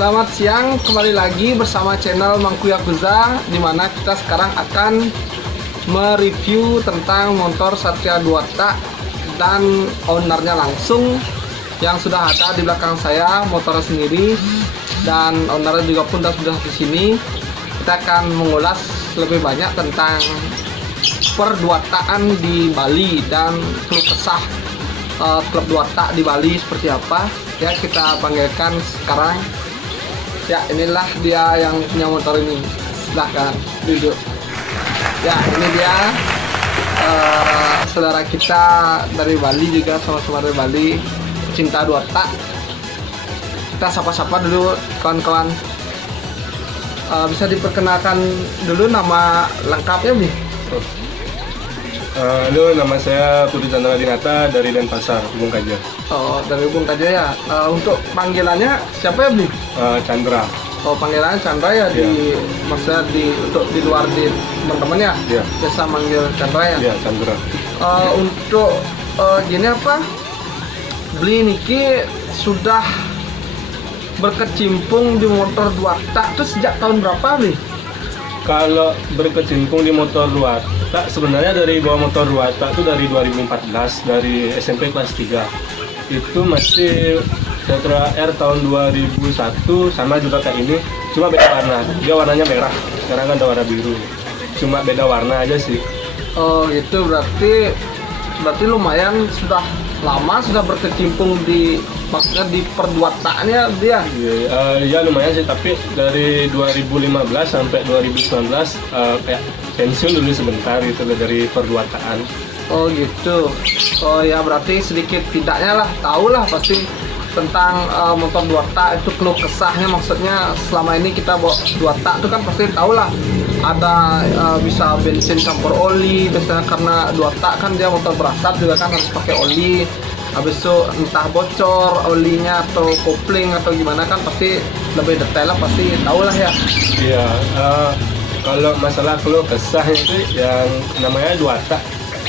Selamat siang, kembali lagi bersama channel Mangku Yakuza, dimana kita sekarang akan mereview tentang motor Satria 2 tak dan ownernya langsung yang sudah ada di belakang saya, motornya sendiri dan ownernya juga pun sudah di sini. Kita akan mengulas lebih banyak tentang perduataan di Bali dan keluh kesah klub 2 tak di Bali seperti apa. Ya, kita panggilkan sekarang. Ya, inilah dia yang punya motor ini. Silahkan duduk. Ya, ini dia saudara kita dari Bali juga, sama-sama dari Bali, cinta 2 tak. Kita sapa-sapa dulu kawan-kawan. Bisa diperkenalkan dulu nama lengkapnya nih? Halo, nama saya Putri Chandra Dinata dari Denpasar, Hubung Kaja. Oh, dari Hubung Kaja ya. Untuk panggilannya siapa ya, Bli? Chandra. Oh, panggilannya Chandra ya, di maksudnya untuk di luar di teman-teman ya? Iya. Biasa manggil Chandra ya? Iya, Chandra. Untuk gini apa? Bli Niki sudah berkecimpung di motor 2 tak itu sejak tahun berapa, Bli? Kalau berkecimpung di motor 2 tak, sebenarnya dari bawa motor 2 tak itu dari 2014, dari SMP kelas 3. Itu masih Satria R tahun 2001, sama juga kayak ini, cuma beda warna. Dia warnanya merah, sekarang kan ada warna biru. Cuma beda warna aja sih. Oh gitu, berarti lumayan sudah lama sudah berkecimpung di, maksudnya di perduataannya dia. Ya lumayan sih, tapi dari 2015 sampai 2019 kayak pensiun dulu sebentar gitu dari perduataan. Oh gitu. Oh ya, berarti sedikit tidaknya lah tahulah pasti tentang motor 2 tak itu keluh kesahnya. Maksudnya selama ini kita bawa 2 tak itu kan pasti tahulah ada bisa bensin campur oli, biasanya karena 2 tak kan dia motor berasap juga kan harus pakai oli. Habis itu entah bocor olinya atau kopling atau gimana kan pasti lebih detail lah, pasti tahulah ya. Iya, kalau masalah keluh kesahnya itu yang namanya 2 tak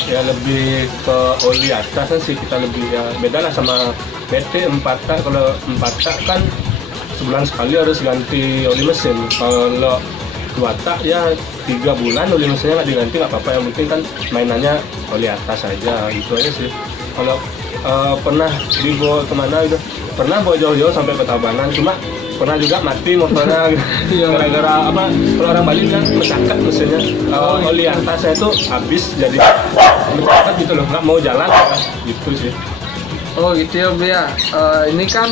ya lebih ke oli atas sih, kita lebih ya beda lah sama PT 4 tak. Kalau 4 tak kan sebulan sekali harus ganti oli mesin. Kalau 2 tak ya 3 bulan oli mesinnya nggak diganti, nggak apa-apa, yang penting kan mainannya oli atas aja, gitu aja sih. Kalau pernah dibawa kemana gitu, pernah bawa jauh-jauh sampai ke Tabanan, cuma pernah juga mati motornya gitu. Gara-gara apa, kalau orang Bali kan mencakat mesinnya, oli atasnya itu habis jadi mencakat gitu loh, nggak mau jalan gitu sih. Oh gitu ya, Bu ya. Ini kan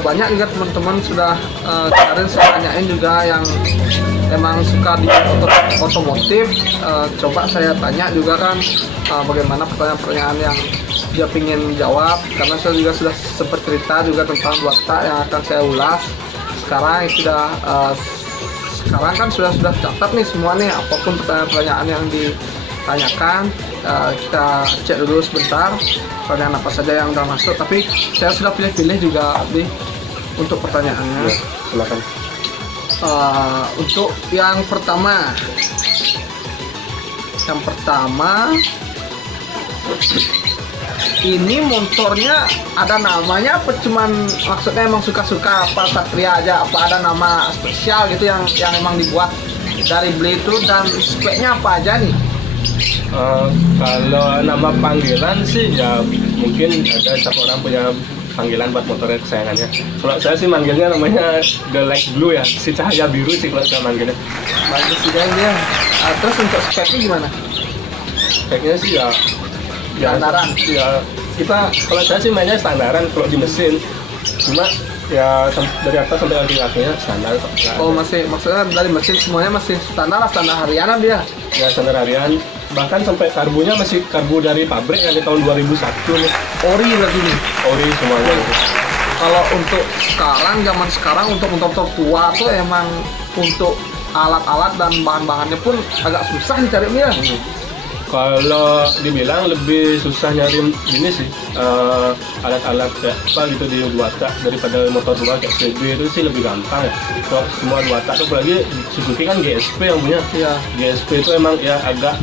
banyak juga teman-teman sudah kemarin saya tanyain juga yang emang suka di otomotif. Coba saya tanya juga kan bagaimana pertanyaan-pertanyaan yang dia pingin jawab, karena saya juga sudah sempat cerita juga tentang 2 tak yang akan saya ulas. Sekarang sekarang kan sudah catat nih semua nih, apapun pertanyaan-pertanyaan yang ditanyakan. Kita cek dulu sebentar pertanyaan apa saja yang udah masuk, tapi saya sudah pilih-pilih juga untuk pertanyaannya. Ya, silakan. Untuk yang pertama ini motornya ada namanya apa cuman maksudnya emang suka-suka apa Satria aja, apa ada nama spesial gitu yang emang dibuat dari beli itu, dan speknya apa aja nih? Kalau nama panggilan sih ya mungkin ada setiap orang punya panggilan buat motornya kesayangannya. Kalau saya sih manggilnya namanya The Light Blue ya, si cahaya biru sih kalau saya manggilnya. Bagus sih dia. Terus untuk speknya gimana? Speknya sih ya Standaran. Ya kita, kalau saya sih mainnya standaran kalau di mesin. Cuma ya dari atas sampai kaki-kakinya standar kok. Oh masih, maksudnya dari mesin semuanya masih standar lah, standar harianan dia. Ya standar harian, bahkan sampai karbunya masih karbu dari pabrik yang di tahun 2001 nih. Ori berarti nih. Ori semuanya. Kalau untuk sekarang, zaman sekarang untuk motor tua tuh emang untuk alat-alat dan bahan-bahannya pun agak susah dicarinya. Kalau dibilang lebih susah nyari ini sih alat-alat kayak apa gitu di dua tak daripada motor tua kayak CB itu sih lebih gampang ya. Kalau semua dua tak tuh apalagi Suzuki kan GSP yang punya. Iya. GSP itu emang ya agak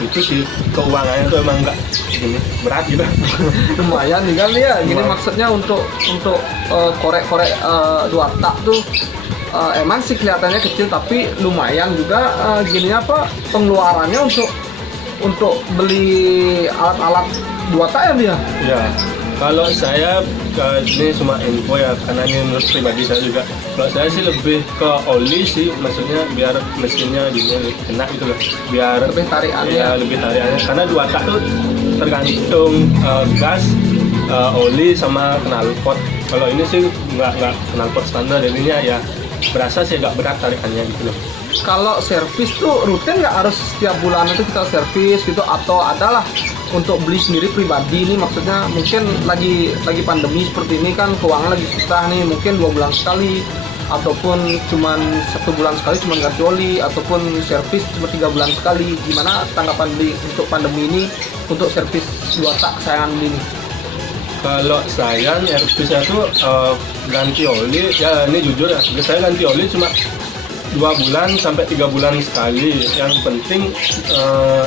itu sih keuangannya tuh emang enggak gini berat gitu. Lumayan nih kan ya. Gini Lumayan. maksudnya untuk korek-korek dua tak tuh emang sih kelihatannya kecil tapi lumayan juga gini apa pengeluarannya untuk beli alat-alat dua tak ya dia. Ya, kalau saya ini cuma info ya, karena ini menurut pribadi saya juga. Kalau saya sih lebih ke oli sih, maksudnya biar mesinnya gini kena gitu loh, biar Lebih tarikannya. ya lebih tarikannya. Karena dua tak tuh tergantung gas, oli sama knalpot. Kalau ini sih nggak knalpot standar, jadinya ya berasa sih agak berat tarikannya gitu loh. Kalau servis tuh rutin nggak harus setiap bulan itu kita servis gitu, atau adalah untuk beli sendiri pribadi nih, maksudnya mungkin lagi pandemi seperti ini kan keuangan lagi susah nih, mungkin 2 bulan sekali ataupun cuman 1 bulan sekali cuman ganti oli, ataupun servis cuma 3 bulan sekali. Gimana tanggapan di untuk pandemi ini untuk servis dua tak kesayangan ini? Kalau saya servis saya tuh ganti oli ya, ini jujur ya, saya ganti oli cuma 2 bulan sampai 3 bulan sekali. Yang penting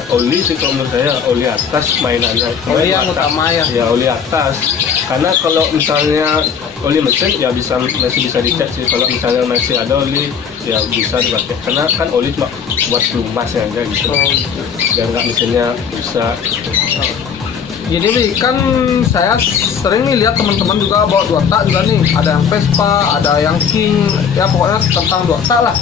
oli sih kalau menurut saya, oli atas mainannya. Oli yang utama ya. Ya oli atas. Karena kalau misalnya oli mesin ya masih bisa dicek sih. Kalau misalnya masih ada oli ya bisa dipakai. Karena kan oli cuma buat pelumasnya aja gitu. Biar nggak mesinnya rusak. Jadi nih kan saya sering nih lihat teman-teman juga bawa dua tak juga nih, ada yang Vespa, ada yang King, ya pokoknya tentang dua tak lah.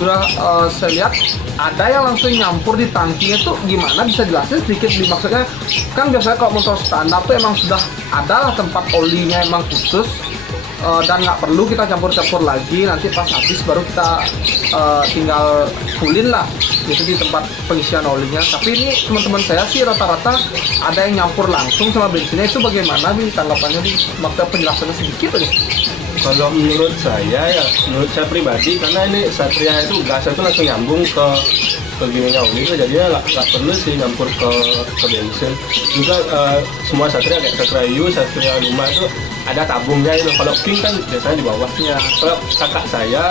Sudah saya lihat ada yang langsung nyampur di tangkinya tuh, gimana bisa jelasin sedikit? Maksudnya kan biasanya kalau motor standar tuh emang sudah ada lah tempat olinya emang khusus, dan nggak perlu kita campur-campur lagi, nanti pas habis baru kita tinggal fullin lah gitu di tempat pengisian olinya. Tapi ini teman-teman saya sih rata-rata ada yang nyampur langsung sama bensinnya. Itu bagaimana nih tanggapannya nih? Maksudnya penjelasannya sedikit aja. Kalau menurut saya ya, menurut saya pribadi, karena ini Satria itu gasnya itu langsung nyambung ke gininya oli itu, jadinya nggak perlu sih nyampur ke bensin. Juga semua Satria kayak Satria Yu, Satria Luma itu ada tabungnya itu. Kalau King kan biasanya di bawah. Ya. Kalau kakak saya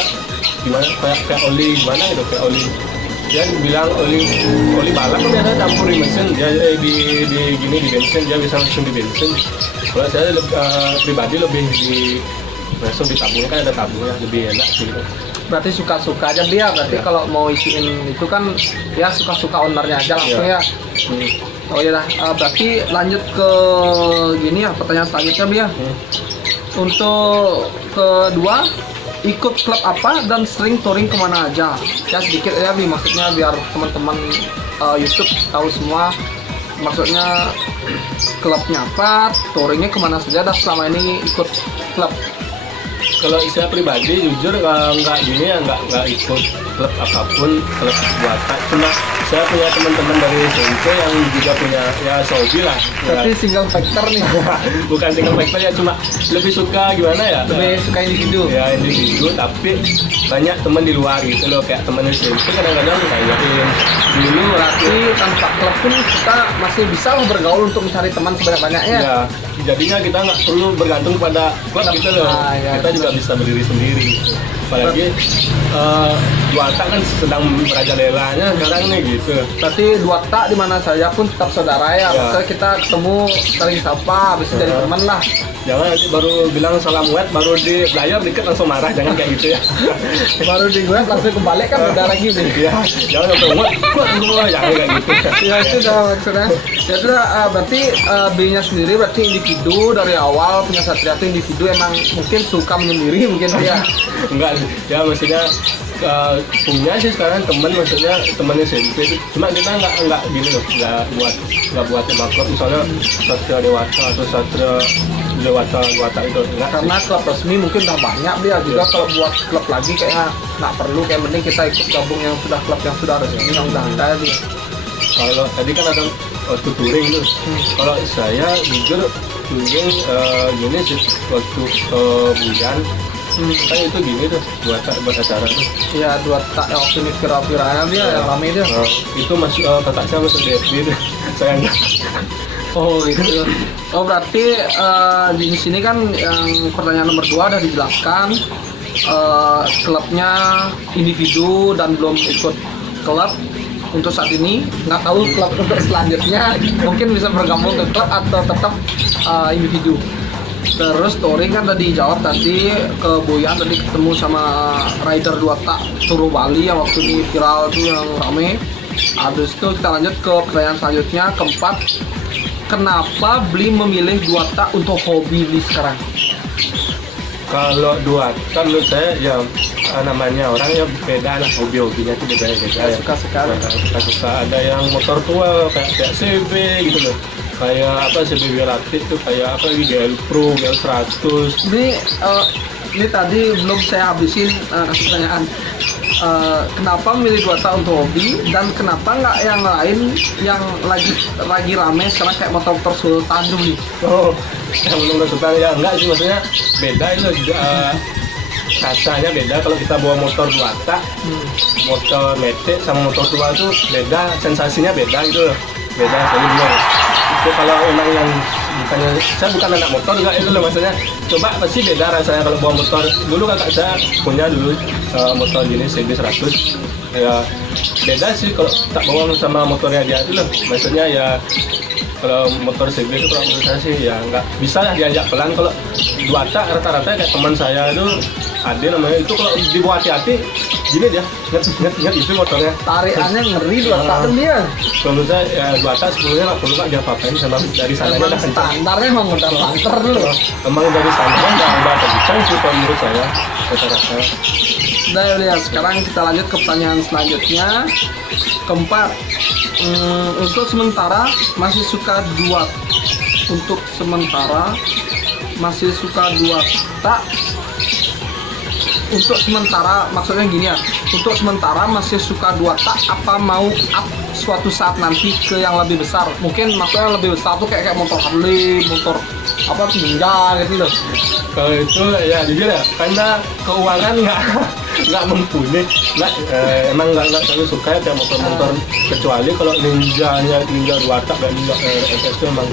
gimana kayak oli gimana gitu, kayak oli dia bilang oli balap kan biasanya campur di mesin, dia di bensin, dia bisa langsung di bensin. Kalau saya pribadi lebih langsung di tabungnya, kan ada tabungnya, lebih enak sih gitu. Berarti suka-suka aja dia. Berarti Ya. kalau mau isiin itu kan ya suka-suka ownernya aja langsung ya. Oh iya dah. Berarti lanjut ke gini ya, pertanyaan selanjutnya Bia. Untuk kedua, ikut klub apa dan sering touring kemana aja? Ya sedikit ya Bi, maksudnya biar teman-teman YouTube tahu semua. Maksudnya klubnya apa, touringnya kemana saja dah selama ini ikut klub. Kalau saya pribadi jujur nggak gini ya, nggak ikut klub apapun, klub buatan. Cuma saya punya teman-teman dari SMP yang juga punya ya hobi lah. Berarti single factor nih. Bukan single factor ya, cuma lebih suka gimana ya? Lebih suka individu. Ya individu, tapi banyak teman di luar gitu loh, kayak teman SMP kadang-kadang ngajakin dulu. Berarti tanpa klub pun kita masih bisa lah bergaul untuk mencari teman sebanyak-banyaknya. Ya, jadinya kita nggak perlu bergantung pada klub gitu loh. Ya, Kita juga bisa berdiri sendiri. Apalagi dua tak kan sedang merajalelanya sekarang nih gitu. Berarti dua tak di mana saja pun tetap saudara ya. Ya. Maksudnya kita ketemu saling sapa, habis itu jadi teman lah. Jangan nanti baru bilang salam wet, baru di layar dikit langsung marah, jangan kayak gitu ya. Baru di gue langsung kembali kan udah lagi nih. Ya, jangan sampai wet, jangan kayak gitu. Ya itu dah maksudnya. Ya itu dah, berarti B-nya sendiri berarti individu dari awal punya Satria itu individu, emang mungkin suka menyendiri mungkin dia. Enggak, ya maksudnya punya sih sekarang temen, maksudnya temennya SMP itu. Cuma kita nggak gini loh, nggak buat sama klub, misalnya Satria Dewasa atau Satria lewat watak itu enggak Karena klub resmi mungkin udah banyak dia juga. Kalau buat klub lagi kayaknya nggak perlu, kayak mending kita ikut gabung yang sudah klub yang sudah resmi yang udah ada dia. Kalau tadi kan ada waktu touring tuh. Kalau saya jujur touring gini sih waktu ke Buyan. Kan itu gini tuh buat acara tuh. Ya 2 tak yang waktu ini viral-viralnya dia yang rame dia. Itu masuk kakak saya masuk DFB tuh. Saya enggak. Oh gitu. Oh berarti di sini kan yang pertanyaan nomor 2 udah dijelaskan, klubnya individu dan belum ikut klub untuk saat ini. Nggak tahu klub untuk selanjutnya mungkin bisa bergabung ke klub atau tetap individu. Terus touring kan tadi jawab tadi ke Boyan, tadi ketemu sama rider 2 tak Turu Bali yang waktu ini viral tuh yang rame. Habis itu kita lanjut ke pertanyaan selanjutnya, keempat, kenapa Bli memilih 2 tak untuk hobi Bli sekarang? Kalau 2 tak menurut saya ya namanya orang ya beda lah, hobi-hobinya itu beda ya. Suka sekali. Suka ada yang motor tua kayak CB gitu loh. Kayak apa CB relatif tuh kayak apa lagi GL Pro, GL 100. Ini tadi belum saya habisin kasih pertanyaan. Kenapa memilih 2 tak untuk hobi dan kenapa nggak yang lain yang lagi rame sekarang kayak motor Sultan tuh nih? Oh, yang belum Sultan ya enggak sih, maksudnya beda itu rasanya beda kalau kita bawa motor 2 tak, motor metik sama motor tua itu beda, sensasinya beda gitu loh. Beda sekali benar. Itu kalau memang yang saya bukan anak motor juga itu loh, maksudnya coba pasti beda rasanya kalau bawa motor. Dulu kakak saya punya dulu motor jenis CB 100 ya, beda sih kalau tak bawa sama motornya dia itu loh, maksudnya ya kalau motor CB itu kalau menurut saya sih ya nggak bisa lah diajak pelan. Kalau 2 tak rata-rata kayak teman saya itu ada namanya, itu kalau dibawa hati-hati gini dia nget itu motornya, Tarikannya ngeri 2 tak tuh dia. kalau menurut saya ya 2 tak sebelumnya nggak perlu nggak apa-apain sama dari sananya Emang udah kencang. standarnya emang udah lancar dulu. Emang dari sananya udah kencang sih kalau menurut saya rata-rata. Udah ya, sekarang kita lanjut ke pertanyaan selanjutnya. Keempat, untuk sementara masih suka 2 tak. Untuk sementara maksudnya gini ya, untuk sementara masih suka 2 tak, apa mau up suatu saat nanti ke yang lebih besar? Mungkin maksudnya lebih besar tuh kayak motor Harley, motor apa Ninja gitu loh. Kalau itu ya jujur ya, karena keuangan nggak mumpuni, emang nggak terlalu suka ya kayak motor-motor, kecuali kalau Ninja 2 tak dan Ninja SS itu emang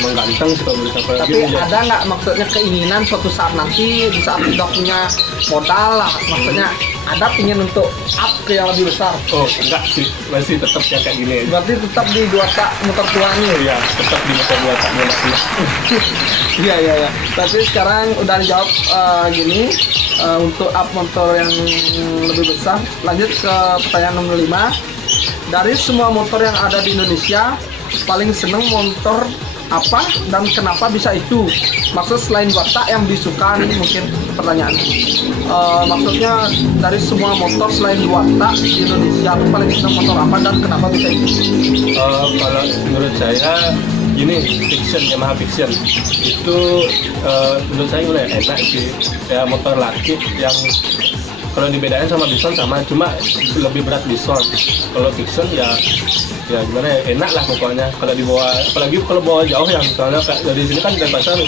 ganteng sih kalau menurut saya. Tapi ada nggak maksudnya keinginan suatu saat nanti di saat udah punya modal lah, maksudnya ada pingin untuk up ke yang lebih besar? Oh enggak sih, masih tetap ya kayak gini. Berarti tetap di 2 tak motor tua nih. Iya, tetap di motor 2 tak masih. Iya. Tapi sekarang udah dijawab gini, untuk up motor yang lebih besar. Lanjut ke pertanyaan nomor 5. Dari semua motor yang ada di Indonesia, paling seneng motor apa dan kenapa bisa itu? Maksud selain 2 tak yang disuka nih mungkin pertanyaan. Maksudnya dari semua motor selain 2 tak di Indonesia tuh paling seneng motor apa dan kenapa bisa itu? Kalau menurut saya gini, Fiction, Yamaha Fiction itu menurut saya mulai enak sih, ya motor laki yang kalau dibedain sama Bison sama, cuma lebih berat Bison. Kalau Fiction ya gimana ya, enak lah pokoknya kalau dibawa, apalagi kalau bawa jauh ya, misalnya kayak dari sini kan dari pasar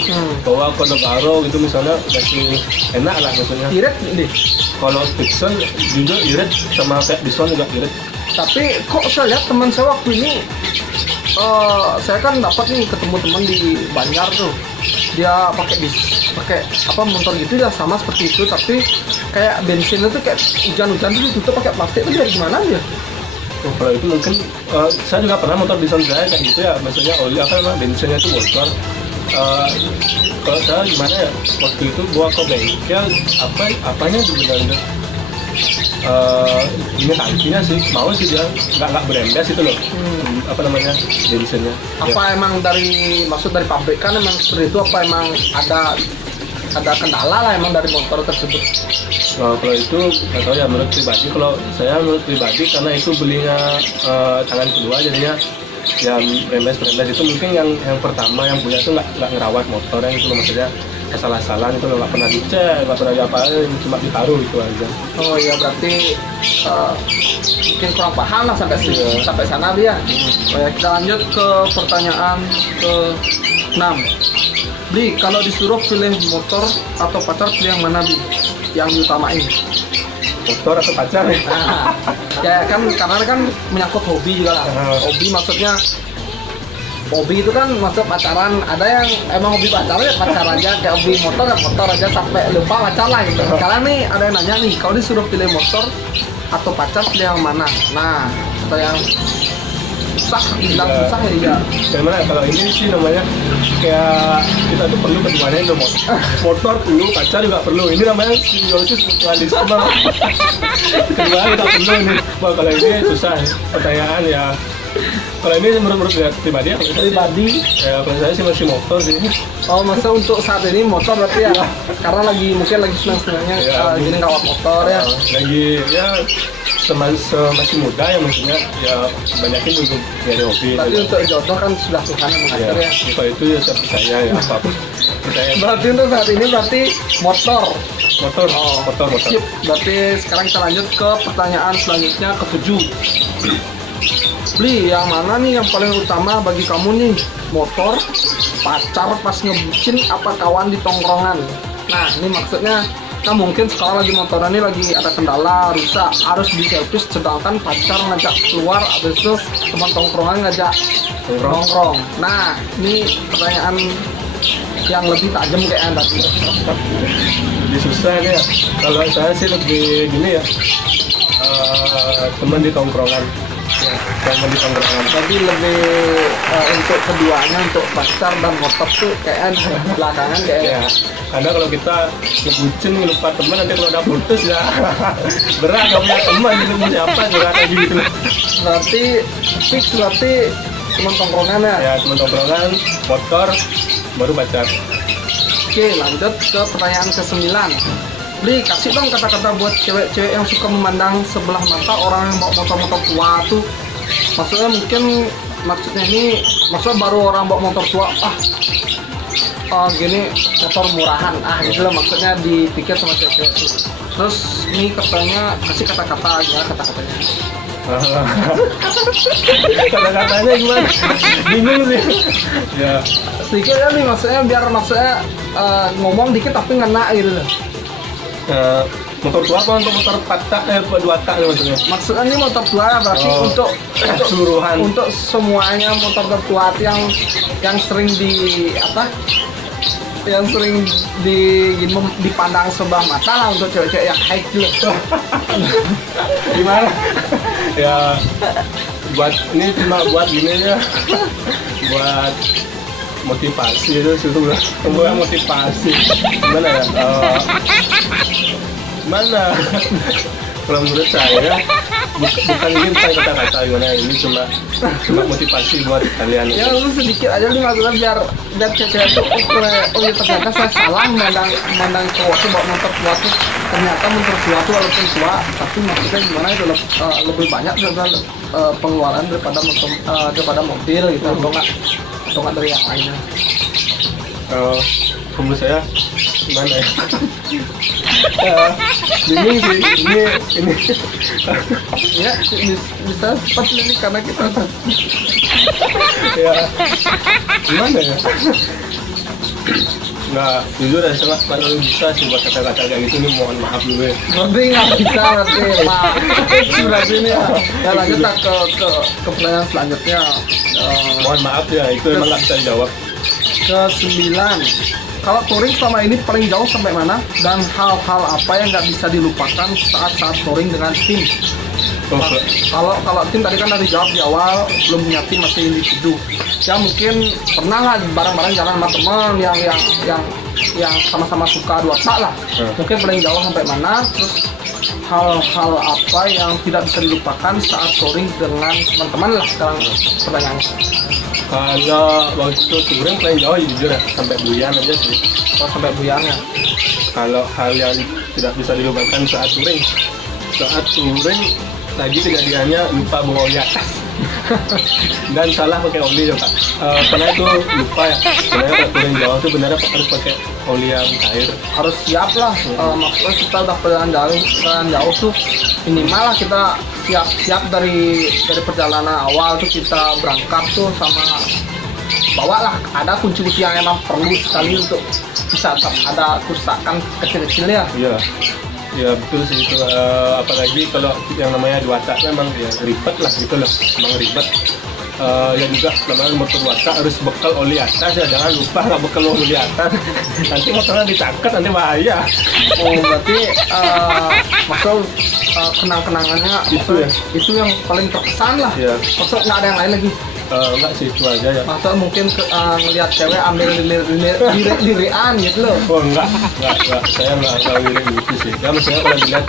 bawa ke Negaro gitu misalnya, masih enak lah maksudnya. Irit nih. Kalau Fiction juga irit, sama kayak Bison juga irit. Tapi kok saya lihat teman saya waktu ini, saya kan dapat nih ketemu teman di Banjar tuh, dia pakai apa motor gitu ya sama seperti itu, tapi kayak bensinnya tuh kayak hujan-hujan tuh ditutup pakai plastik, itu dari gimana dia? Oh, kalau itu mungkin saya juga pernah motor Bison saya kayak gitu ya, maksudnya oli apa memang bensinnya tuh bocor. Kalau saya gimana ya, waktu itu bawa ke bengkel apanya sebenarnya ini tangkinya sih mau sih dia nggak berembes itu loh, apa namanya bensinnya. Apa emang maksud dari pabrik kan emang seperti itu, apa emang ada kendala lah emang dari motor tersebut? Kalau itu nggak tahu ya, menurut pribadi, kalau saya menurut pribadi karena itu belinya tangan kedua, jadinya yang remes itu mungkin yang pertama yang punya tuh nggak ngerawat motornya itu loh, maksudnya salah-salahan itu loh, nggak pernah dicek, nggak pernah diapain, cuma ditaruh itu aja. Oh iya, berarti mungkin kurang paham lah sampai sana dia. Oh ya, kita lanjut ke pertanyaan ke-6. Bli, kalau disuruh pilih motor atau pacar, pilih yang mana Bli? Yang diutamain? Motor atau pacar? Nah, ya kan karena kan menyangkut hobi juga lah. Hobi maksudnya, hobi itu kan maksud pacaran. Ada yang emang hobi pacaran ya pacar aja, kayak hobi motor ya motor aja sampai lupa pacar lah gitu. Sekarang nih ada yang nanya nih, kalau disuruh pilih motor atau pacar, pilih yang mana? Nah, atau yang susah, bilang susah ya iya. Gimana kalau ini sih namanya kayak kita tuh perlu keduanya itu, motor perlu, pacar juga perlu. Ini namanya simbiosis mutualisme. Kedua kita perlu ini. Wah, kalau ini susah pertanyaan ya. Kalau ini menurut pribadi ya, kalau saya sih masih motor sih. Oh, masa untuk saat ini motor berarti ya? Karena mungkin lagi senang-senangnya gini rawat motor ya. Lagi ya masih muda ya, maksudnya ya banyakin untuk nyari hobi. Tapi untuk jodoh kan sudah Tuhan yang mengatur ya. Kalau itu ya seperti saya ya apapun. Berarti untuk saat ini berarti motor. Motor. Sip. Berarti sekarang kita lanjut ke pertanyaan selanjutnya ke-7. Bli, yang mana nih yang paling utama bagi kamu nih? Motor, pacar pas ngebucin, apa kawan di tongkrongan? Nah, ini maksudnya kan mungkin sekarang lagi motornya ini lagi ada kendala, rusak, harus diservis, sedangkan pacar ngajak keluar, habis itu teman tongkrongan ngajak nongkrong. Nah, ini pertanyaan yang lebih tajam kayak anda. Lebih susah ya. Kalau saya sih lebih gini ya, teman di tongkrongan. Jadi lebih untuk keduanya, untuk pacar dan motor tuh kayak belakangan kayak ya. Karena kalau kita ngebucin lupa teman, nanti kalau udah putus ya berat gak punya teman gitu, mau siapa juga kayak gitu. Berarti fix teman tongkrongan ya? Ya, teman tongkrongan, motor, baru pacar. Oke, lanjut ke pertanyaan ke-9. Bli, kasih dong kata-kata buat cewek-cewek yang suka memandang sebelah mata orang yang bawa motor-motor tua tuh. Maksudnya baru orang bawa motor tua, gini motor murahan, gitu lah maksudnya dipikir sama cewek-cewek tuh. Terus ini katanya kasih kata-kata aja, kata-katanya. Kata-katanya gimana? Bingung sih. Ya. Sedikit ya nih, biar ngomong dikit tapi ngena gitu loh. Motor tua apa untuk motor 4 tak, 2 tak maksudnya? Maksudnya ini motor tua ya, berarti untuk keseluruhan, untuk semuanya motor tua yang sering dipandang sebelah mata lah, untuk cewek-cewek yang high gitu. Gimana? Ya ini cuma buat gini ya, buat motivasi itu sebetulnya, motivasi. Gimana ya? Mana? Kalau menurut saya bukan kata-kata gimana, ini cuma motivasi buat kalian. Ya lu sedikit aja nih maksudnya biar cewek tuh ya ternyata saya salah mandang cowok tuh bawa motor tua tuh, ternyata motor tua tuh walaupun tua tapi maksudnya gimana itu lebih banyak pengeluaran daripada mobil gitu, atau nggak dari yang lainnya. Menurut saya gimana ya? Bingung sih, ini ya bisa cepat ini karena kita ya gimana ya? Nggak, jujur ya, kalau bisa sih buat kata-kata kayak gitu nih, mohon maaf dulu ya. Berarti nggak bisa, berarti ini ya. Ya lanjut ke pertanyaan selanjutnya. Mohon maaf ya, itu emang nggak bisa dijawab. Ke-9, kalau touring selama ini paling jauh sampai mana, dan hal-hal apa yang nggak bisa dilupakan saat touring dengan tim? Kalau tim tadi kan dari jawab di awal, belum punya tim, masih individu. Ya mungkin pernah lah bareng-bareng jalan sama teman yang sama-sama suka 2 tak lah. Mungkin paling jauh sampai mana, terus hal-hal apa yang tidak bisa dilupakan saat touring dengan teman-teman lah sekarang pertanyaannya. Kalau waktu touring paling jauh jujur ya, sampai Buyan aja sih. Oh, sampai Buyan ya. Kalau hal yang tidak bisa dilupakan saat touring tadi kejadiannya lupa bawa oli atas. Dan salah pakai oli ya Pak. Karena itu lupa ya. Sebenarnya kalau turun Jawa itu benar harus pakai oli yang cair. Harus siap lah. Maksudnya kita udah perjalanan jauh tuh minimal lah kita siap dari perjalanan awal tuh kita berangkat tuh sama bawa lah ada kunci-kunci yang emang perlu sekali untuk bisa ada kerusakan kecil-kecilnya. Iya. Ya betul sih itu, apalagi kalau yang namanya dua tak memang ya ribet lah gitu loh, memang ribet. Ya juga namanya motor dua tak harus bekal oli atas ya, jangan lupa nggak bekal oli atas. Nanti motornya ditangkap nanti bahaya. Oh berarti maksud kenang-kenangannya itu yang paling terkesan lah. Ya. Maksud nggak ada yang lain lagi. Enggak sih itu aja ya. Maksud mungkin ngelihat cewek ambil lirik-lirikan gitu loh. Oh enggak. Saya enggak lirik gitu sih. Ya maksudnya kalau dilihat,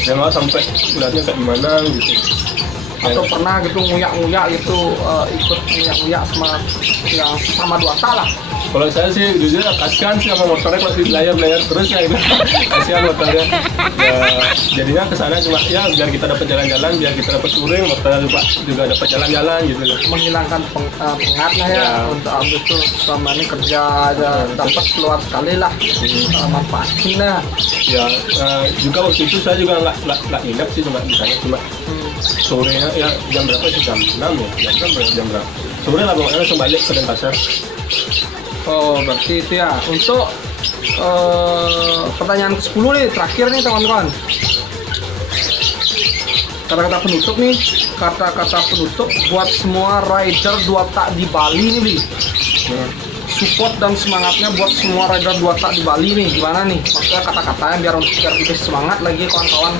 saya mau sampai lihatnya kayak gimana gitu. Atau pernah gitu nguyak-nguyak gitu, ikut nguyak-nguyak sama dua tak lah. Kalau saya sih jujur kasihan sih sama motornya kalau di layar terus ya gitu. Kasihan motornya. Ya, jadinya kesana cuma ya biar kita dapat jalan-jalan, biar kita dapat touring, motornya juga dapat jalan-jalan gitu loh. Menghilangkan pengat lah ya. Untuk abis itu selama ini kerja aja dapat keluar sekali lah. Manfaatin lah. Ya juga waktu itu saya juga nggak nginep sih cuma di sana cuma sorenya ya jam berapa sih, jam 6 ya, jam berapa sore lah pokoknya langsung balik ke Denpasar. Oh berarti itu ya. Untuk pertanyaan ke-10 nih terakhir nih teman-teman, kata-kata penutup nih, kata-kata penutup buat semua rider dua tak di Bali nih Bi. Support dan semangatnya buat semua rider dua tak di Bali nih gimana nih, maksudnya kata-katanya biar lebih semangat lagi kawan-kawan.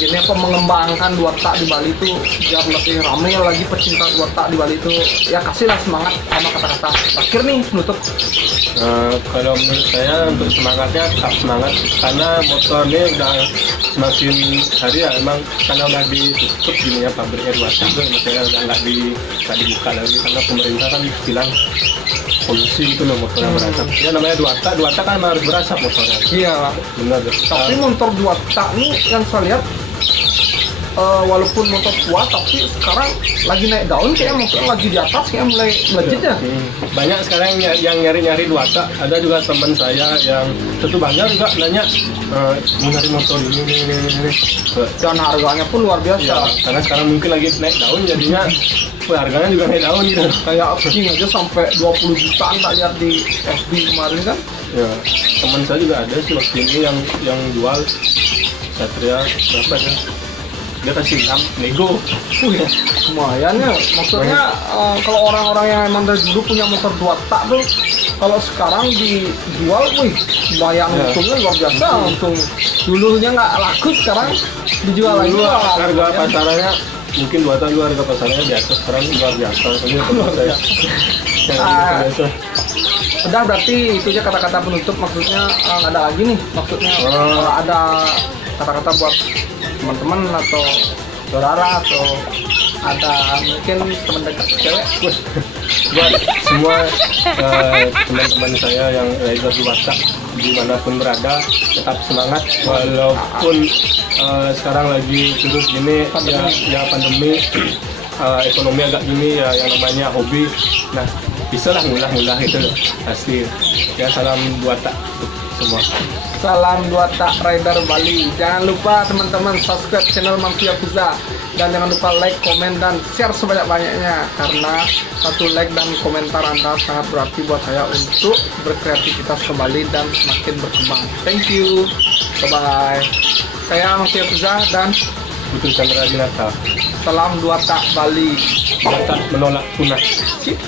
Gini apa mengembangkan dua tak di Bali itu biar lebih ramai lagi pecinta dua tak di Bali itu, ya kasihlah semangat sama kata-kata terakhir nih penutup. Kalau menurut saya untuk semangatnya tetap semangat karena motor ini udah semakin hari ya emang karena udah ditutup gini ya pabriknya dua tak itu maksudnya udah nggak dibuka lagi karena pemerintah kan bilang polusi itu loh motornya berasap. Ya namanya dua tak kan harus berasap motornya. Iya lah. Benar. Tapi motor dua tak nih yang saya lihat walaupun motor tua tapi sekarang lagi naik daun, kayak motor lagi di atas kayak mulai melejit ya. Banyak sekarang yang nyari dua tak. Ada juga teman saya yang tentu banyak juga nanya mau nyari motor ini. Dan harganya pun luar biasa. Ya, karena sekarang mungkin lagi naik daun jadinya harganya juga naik daun gitu. Kayak King aja sampai 20 jutaan tak lihat di FB kemarin kan. Ya, teman saya juga ada sih waktu ini yang jual Satria berapa ya? Dia kasih 6 nego. Ya, lumayan ya. Maksudnya kalau orang-orang yang emang dari dulu punya motor dua tak tuh, kalau sekarang dijual, wih, lumayan Ya. untungnya luar biasa. Untung dulunya nggak laku, sekarang dijual lagi. Dulu Wah, harga lumayan. pasarannya mungkin 2 tahun dulu harga pasarannya biasa, sekarang luar biasa. Luar biasa. Udah berarti itu aja kata-kata penutup, maksudnya nggak ada lagi nih, maksudnya ada kata-kata buat teman-teman atau saudara atau ada mungkin teman dekat cewek. Buat semua teman-teman saya yang rider dua tak dimanapun berada tetap semangat walaupun sekarang lagi terus gini ya pandemi, ekonomi agak gini ya, yang namanya hobi. Nah bisa lah ngulah itu loh pasti ya. Salam dua tak semua. Salam dua tak rider Bali. Jangan lupa teman-teman subscribe channel Mafia Yakuza dan jangan lupa like, komen dan share sebanyak-banyaknya karena satu like dan komentar Anda sangat berarti buat saya untuk berkreativitas kembali dan semakin berkembang. Thank you. Bye bye. Saya Mafia Yakuza dan Putu Chandra Dinata. salam dua tak Bali. Dua tak menolak punah. Sip.